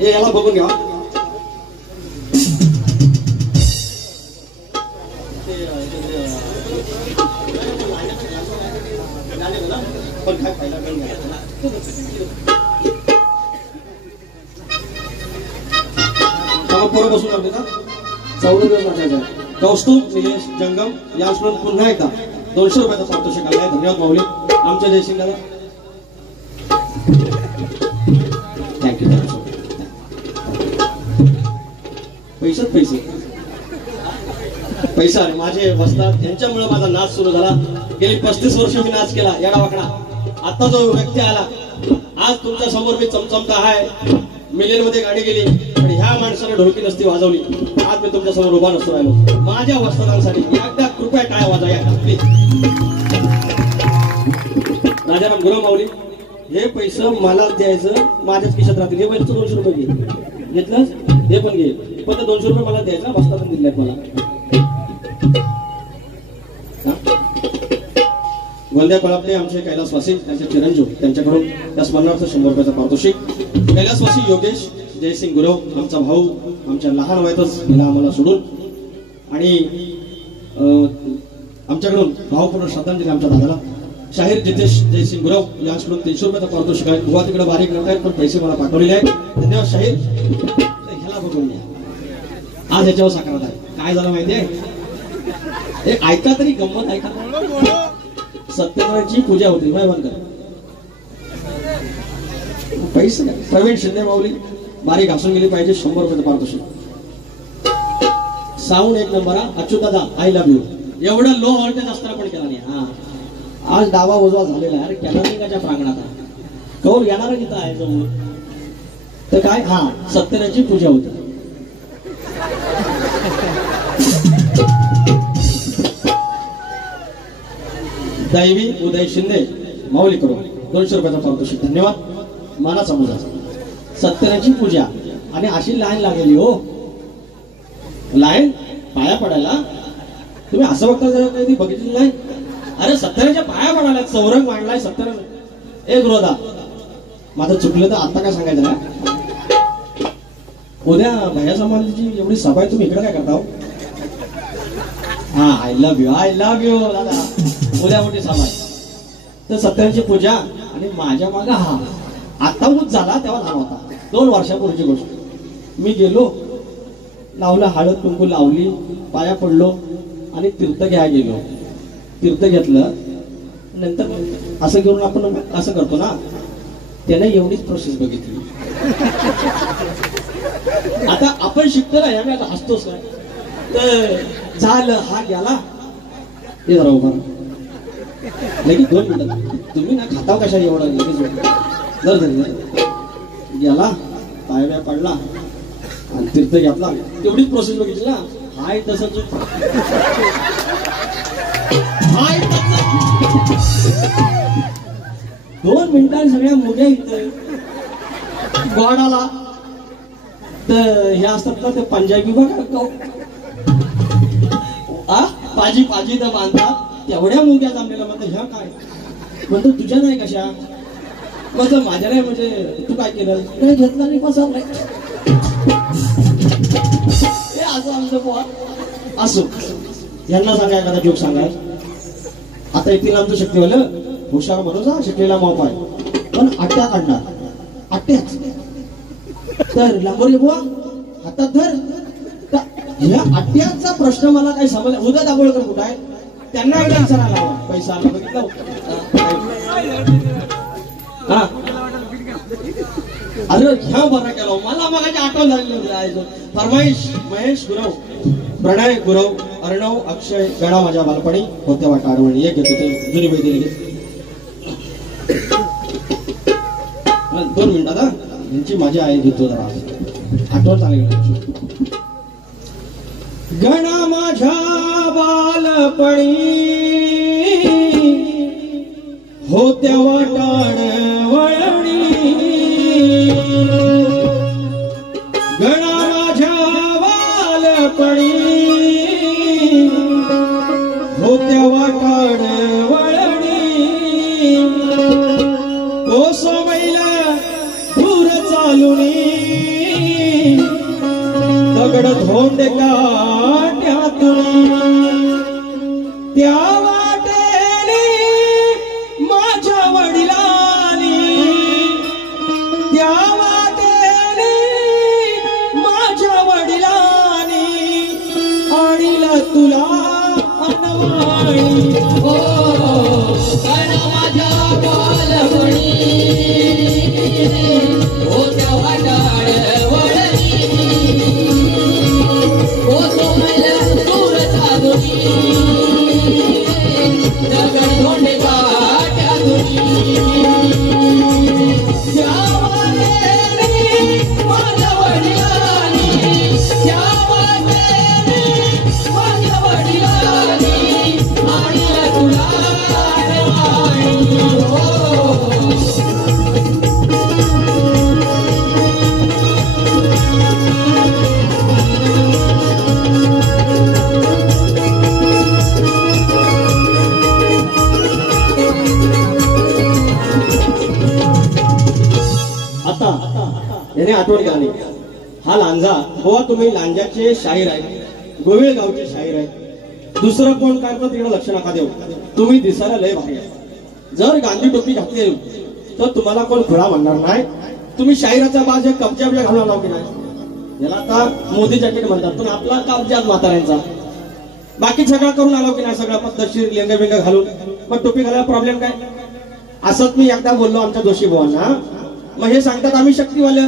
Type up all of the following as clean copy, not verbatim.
हे याला बघून घ्या. पोरं बसून लागते का? 14 दिवस वाचायचं आहे. कौस्तुभ निलेश जंगम या पुन्हा एकदा 200 रुपयाचा पारितोषिक आलाय. धन्यवाद माऊली. आमच्या जयसिंग दादा थँक्यू. पैसे पैसा माझे वस्तात यांच्यामुळे माझा नाच सुरू झाला. गेली 35 वर्ष मी नाच केला या गावाकडा. आता जो व्यक्ती आला आज तुमच्या समोर मी चमचमता आहे. मिलियन मध्ये गाडी गेली पण ह्या माणसाने ढोलकी नसती वाजवली आज मी तुमच्या समोर उभा नसतो राहिलो. माझ्या वस्तादांसाठी एकदा कृपया टाळ्या वाजवा या. राजाराम गुरव माऊली हे पैसे मला द्यायचं माझ्याच खिशात राहतील. हे पैसे 200 रुपये घे घेतलं हे पण घे पण ते 200 रुपये मला द्यायचं वस्तादान दिलेत मला. गोंद्या कळपले आमचे कैलासवासी त्यांचे चिरंजीव त्यांच्याकडून त्या स्मरणार्थ 100 रुपयाचा पारितोषिक. कैलासवासी योगेश जयसिंग गुरव आमचा भाऊ आमच्या लहान वयातच गेला आम्हाला सोडून आणि आमच्याकडून भावपूर्ण श्रद्धांजली आमच्या दादाला. शाहीर जितेश जयसिंग गुरव यांच्याकडून 300 रुपयाचा पारितोषिक आहे. गोवा तिकडे बारीक करत आहेत पण पैसे मला पाठवलेले आहेत. धन्यवाद शाहीर. ह्याला बघून घ्या आज याच्यावर साकारात आहे. काय झालं माहितीये हे ऐका तरी गंमत ऐका. सत्यनारायणची पूजा होती बंद पैसे प्रवीण शिंदे माऊली बारी घासून गेली पाहिजे 100 रुपयाचं पारितोषिक. Sound 1 number. अच्युत दादा आय लव्ह यू. एवढं लो व्होल्टेज असताना पण केला नाही. हा आज डावा उजवा झालेला आहे. अरे कॅनोनिंगाच्या प्रांगणात कौल घेणार तिथं आहे जवळ तर काय हा सत्यनारायणची पूजा होती. दैवी उदय शिंदे माऊली करू 200 रुपयाचा पारितोषिक. धन्यवाद. मानाचा मुलगा सत्यनारायणची पूजा आणि अशी लाईन लागलेली हो. लाईन पाया पडायला तुम्ही असं बघता जरा कधी बघितलं नाही. अरे सत्यनारायणच्या पाया पडायला चौरंग मांडलाय सत्यनारायण. ए गुरुदा माझं चुकलं तर आता काय सांगायचं ना. उद्या भैया समाजाची एवढी सभा आहे तुम्ही इकडे काय करता हो. हा आय लव्ह यू दादा. उद्या मोठी सभा आहे तर सत्यनारायणची पूजा आणि माझ्या मागा हा आता उच झाला तेव्हा लहान होता 2 वर्षापूर्वीची गोष्ट. मी गेलो लावलं हळद कुंकू लावली पाया पडलो आणि तीर्थ घ्यायला गेलो. तीर्थ घेतलं नंतर असं घेऊन आपण असं करतो ना त्याने एवढीच प्रोसेस बघितली. आता आपण शिकतो ना यावेळी आता हसतोच काय तर झालं हा गेला हे जरा उभा लगेच 2 मिनिटात तुम्ही ना खाताव कशा एवढा लगेच गेला पाया पडला आणि तीर्थ घेतला तेवढीच प्रोसेस बघितली ना. हाय तसंच 2 मिनिटांनी सगळ्या मुग्या इथं गोडाला तर हे असतात ना ते पंजाबी बघा पाजी तर बांधतात तेवढ्या मुग्या जमलेल्या. म्हणतो ह्या काय म्हणतो तुझ्या नाही कशा म्हणतो माझ्या नाही म्हणजे तू काय केलं नाही घेतला नाही पसरला हे असं आमचं पोहा असो. यांना सांगा एखादा जोक सांगाय. आता येथील आमचं शक्ती वालं हुशार म्हणून जा शिकलेला माप आहे पण आट्या काढणार आट्याच तर लांबोरी बुवा हातात धर. ह्या आट्याचा प्रश्न मला काही समजला. उद्या दाभोळकर कुठं आहे त्यांना विचार आला पैसा आला बघितलं हा. अरे ह्या बरं केलं मला मगाची आठवण झालेली. फरमाईश महेश गुरव प्रणय गुरव अर्णव अक्षय गणा माझ्या बालपणी होत्या वाटा आडवणी एक घेत होते जुनी बैदी लगेच 2 मिनिटात हा यांची माझी आई घेतो जरा आठवण चांगली. गणा माझ्या बालपणी होत्या वाटाडवळणी. गणा माझ्या बालपणी होत्या वाटाडवळणी. कोसमैला दूर चालुनी दगड धोंड काट्यातून त्या वाटेने माझ्या वडिलांनी त्या वाटेने माझ्या वडिलांनी आणीला तुला अनवाणी हो पण माझ्या बालपणी हो त्या वाटाळ वळणी हो तो मला दूर साधुनी दगड धोंड काट्यातून त्या वाटेने माझ्या वडिलांनी त्या वाटेने माझ्या वडिलांनी आणीला तुला अनवाणी हो याने आठवण गाणे हा लांजा गोवा तुम्ही लांजाचे शाहीर आहे गोविळ गावचे शाहीर आहे दुसरं कोण काय तर तिकडे लक्ष नका देऊ तुम्ही दिसायला लय भारी आहे जर गांधी टोपी घातली तर तुम्हाला कोण खुळा म्हणणार नाही तुम्ही शाहिराचा बाज एक कब्जा बिजा घालून आला की नाही याला आता मोदी जॅकेट म्हणतात पण आपला कब्जात म्हाताऱ्यांचा बाकी सगळं करून आलो की नाही सगळं पद्धतशीर लेंगा बिंगा घालून मग टोपी घालायला प्रॉब्लेम काय असंच मी एकदा बोललो आमच्या जोशी भावांना मग हे सांगतात आम्ही शक्तीवाले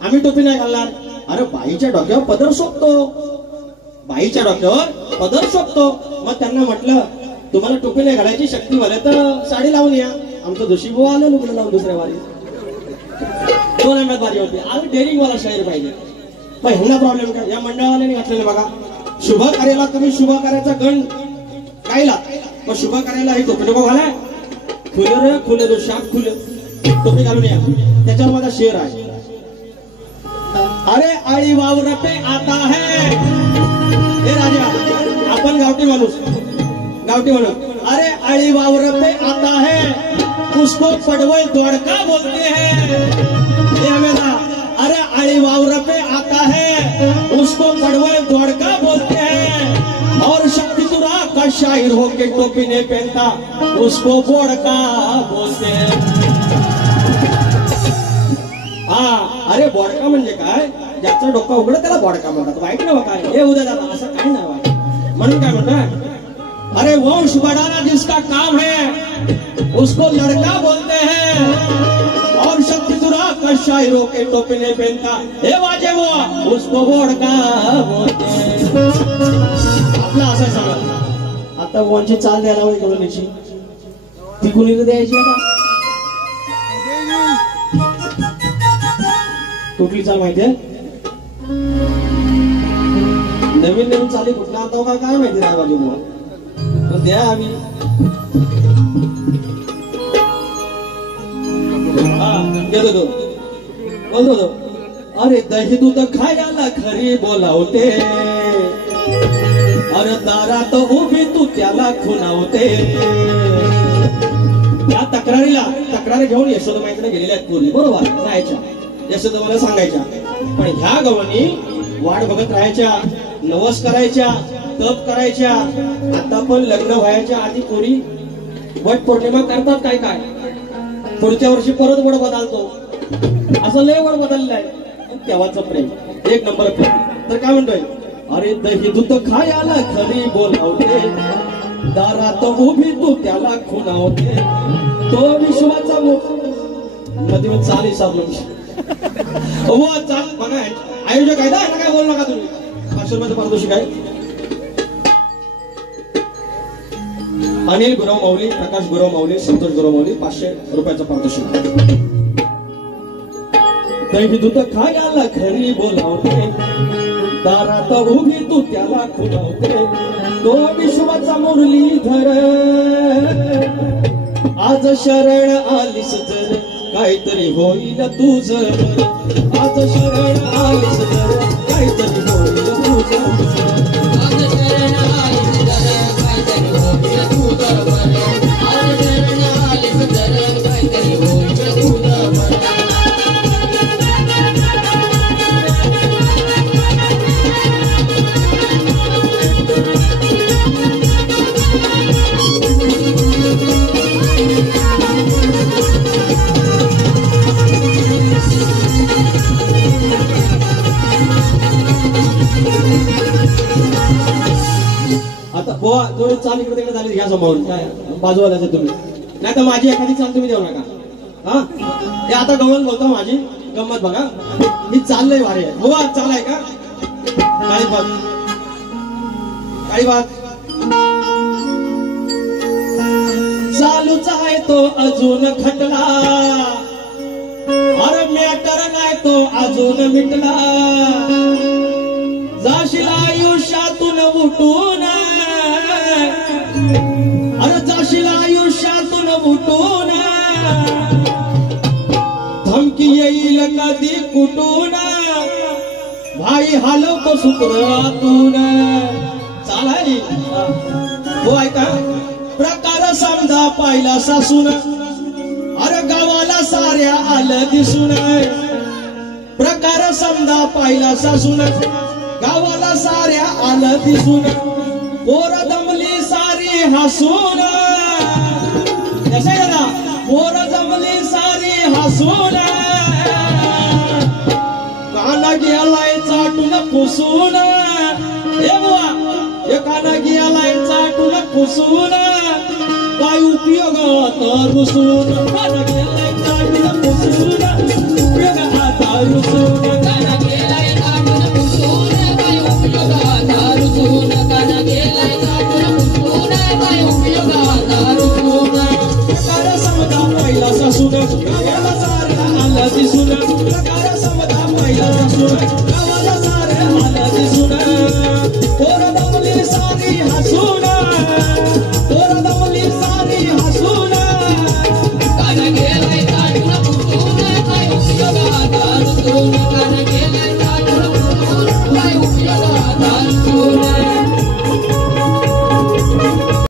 आम्ही टोपी नाही घालणार अरे बाईच्या डोक्यावर पदर शोधतो बाईच्या डोक्यावर पदर शोधतो मग त्यांना म्हटलं तुम्हाला टोपी नाही घालायची शक्तीवाले तर साडी लावून या आमचं जोशी भाऊ आलं लुगडं लावून दुसऱ्या वारी 2 आंब्यात वारी होती आज डेअरिंग वाला शाहीर पाहिजे पण ह्यांना प्रॉब्लेम काय या मंडळाने घातलेले बघा शुभ कार्याला तुम्ही शुभ कार्याचा गण गायला मग शुभ कार्याला हे टोपी नको घालाय खुले खुले दो शाप खुले टोपी घालून या त्याच्यावर माझा शेर आहे अरे आळी वावर पे आता है हे राजा आपण गावठी माणूस अरे आळी वावर पे आता है उसको पडवल द्वारका बोलते हैं ये हमेशा अरे आळी वावर पे आता है उसको पडवल द्वारका बोलते हैं और शक्तिसुरा का शायर होके टोपी नहीं पहनता उसको बोड़का बोलते हैं अरे बोडका म्हणजे काय ज्याचं डोकं उघडं त्याला बोडका म्हणतात वाईट ना काय हे उद्या जाता असं काही नाही वाईट म्हणून काय म्हणतात अरे वंश बढ़ाना जिसका काम है उसको लड़का बोलते हैं और शक्तिसुरा का शायरों के टोपी नहीं पहनता हे वाजे वो उसको बोडका बोलते हैं आपला असं सांगा आता वंशी चाल द्यायला हवी कॉलनीची ती कुणी द्यायची आता कुठली चाल माहितीये नवीन चाली कुठला आता का काय माहिती नाही बाजू पण द्या आम्ही घेतो बोलतो अरे दही दूध खायला खरी बोलावते अरे दारात उभी तू त्याला खुणावते त्या तक्रारी घेऊन यशोदाबाईकडे गेलेल्या आहेत पूर्वी बरोबर जायच्या यशोदाबाईला सांगायच्या पण ह्या गवणी वाट बघत राहायच्या नवस करायच्या तप करायच्या आता पण लग्न व्हायच्या आधी कोणी वट पौर्णिमा करतात काय काय पुढच्या वर्षी परत वड बदलतो असं लय वड बदललाय तेव्हाचं प्रेम एक नंबर प्रेम तर काय म्हणतोय अरे दही दूध खायला खरी बोलावते दारात उभी तू त्याला खुणावते तो विश्वाचा मध्ये चाली साबलं हो चाल बघा आयोजक आहे ना काय बोल नका तुम्ही 500 रुपयाचं पारितोषिक आहे अनिल गुरव माऊली प्रकाश गुरव माऊली संतोष गुरव माऊली 500 रुपयाचं पारितोषिक दही दूध खायला घरी बोलावते दारात उभी तू त्याला खुणावते तो विश्वाचा मुरलीधर आज शरण आलीस जर काहीतरी होईल तुझ आज शरण आलीस जर काहीतरी होईल तुझ आज शरण आलीस जर काहीतरी होईल तुझ आज शरण आलीस जर काहीतरी होईल तुझ बुवा तुम्ही चाल इकडे तिकडे झाली घ्या समोरून काय बाजूवाल्याचे तुम्ही नाही तर माझी एखादी चाल तुम्ही देऊ नका हा हे आता गवल बोलतो माझी गंमत बघा ही चाललंय भारी आहे बुवा चाल आहे का काही बात चालूच आहे तो अजून खटला अरे मॅटर नाही तो अजून मिटला जाशील आयुष्यातून उठून अरे जाशील आयुष्यातून उठून धमकी येईल कधी कुठून भाई हलवतो सूत्रातून चालाय हो ऐका प्रकार समजा पाहिला सासून अरे गावाला साऱ्या आलं दिसून प्रकार समजा पाहिला सासून गावाला साऱ्या आलं दिसून पोर दमली सारी हसून ना पोर दमली सारी हसून काना गेलाय चाटून पुसून हे बुवा हे काना गेलाय चाटून पुसून काय उपयोग तर रुसून काना गेलाय चाटून पुसून उपयोग आता रुसून काना गेलाय चाटून पुसून काय उपयोग आता रुसून काना गेलाय चाटून पुसून काय उपयोग आता रुसून प्रकार समजा पहिला सासून गावाला साऱ्या आलं दिसून प्रकार समजा पहिला सासून गावाला साऱ्या आलं दिसून पोर दमली सारी हसून